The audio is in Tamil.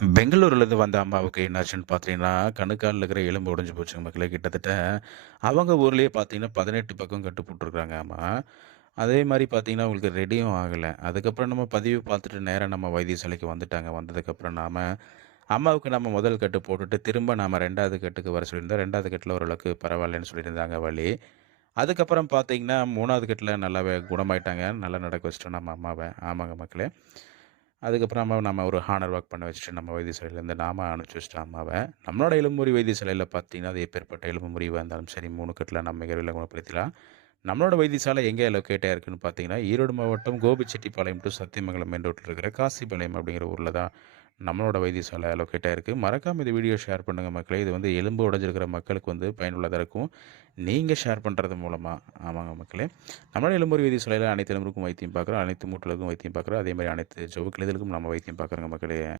பெங்களூர்லேருந்து வந்த அம்மாவுக்கு என்னாச்சுன்னு பார்த்தீங்கன்னா, கணுக்காலில் இருக்கிற எலும்பு உடஞ்சி போச்சுங்க மக்களே. கிட்டத்தட்ட அவங்க ஊர்லேயே பார்த்தீங்கன்னா, 18 பக்கம் கட்டு போட்டிருக்காங்க அம்மா. அதே மாதிரி பார்த்தீங்கன்னா, அவங்களுக்கு ரெடியும் ஆகலை அதுக்கப்புறம் நம்ம பதிவு பார்த்துட்டு நேராக நம்ம வைத்தியசாலைக்கு வந்துட்டாங்க. வந்ததுக்கப்புறம் நாம் அம்மாவுக்கு நம்ம முதல் கட்டு போட்டுட்டு, திரும்ப நாம் ரெண்டாவது கட்டுக்கு வர சொல்லியிருந்தோம். ரெண்டாவது கட்டில் ஓரளவுக்கு பரவாயில்லன்னு சொல்லியிருந்தாங்க வழி அதுக்கப்புறம் பார்த்தீங்கன்னா, மூணாவது கட்டில் நல்லாவே குணமாயிட்டாங்க. நல்லா நடக்க வச்சுட்டோம் நம்ம அம்மாவை ஆமாங்க மக்களே. அதுக்கப்புறம் நம்ம ஒரு ஹானர் வாக் பண்ண வச்சுட்டு நம்ம வைத்தியசாலையிலேருந்து நாம அனுப்பிச்சு வச்சுட்டு அம்மாவை நம்மளோட எலும்புரி வைத்தியசாலையில் பார்த்தீங்கன்னா, அது எப்பேற்பட்ட எலும்பு முறிவாக இருந்தாலும் சரி, மூணு கட்டில் நம்ம இரவில் குணப்படுத்தலாம் குணப்படுத்திடலாம். நம்மளோட வைத்தியசாலை எங்கே லொக்கேட்டாக இருக்குன்னு பார்த்தீங்கன்னா, ஈரோடு மாவட்டம் கோபிச்செட்டிப்பாளையம் டு சத்தியமங்கலம் மெயின் ரோட்டில் இருக்கிற காசிபாளையம் அப்படிங்கிற ஊரில் தான் நம்மளோட வைத்தியசாலை லொக்கேட் ஆகிருக்கு மறக்காமல் இந்த வீடியோ ஷேர் பண்ணுங்க மக்களே. இது வந்து எலும்பு உடஞ்சிருக்கிற மக்களுக்கு வந்து பயனுள்ளதாக இருக்கும். நீங்கள் ஷேர் பண்ணுறது மூலமாக ஆமாங்க மக்களே. நம்மளோட எலும்பு வைத்தியசாலையில் அனைத்து எலும்புக்கும் வைத்தியம் பார்க்குறோம். அனைத்து மூட்டுகளுக்கும் வைத்தியம் பார்க்குறோம். அதே மாதிரி அனைத்து ஜவ்வு நம்ம வைத்தியம் பார்க்குறோங்க மக்களே.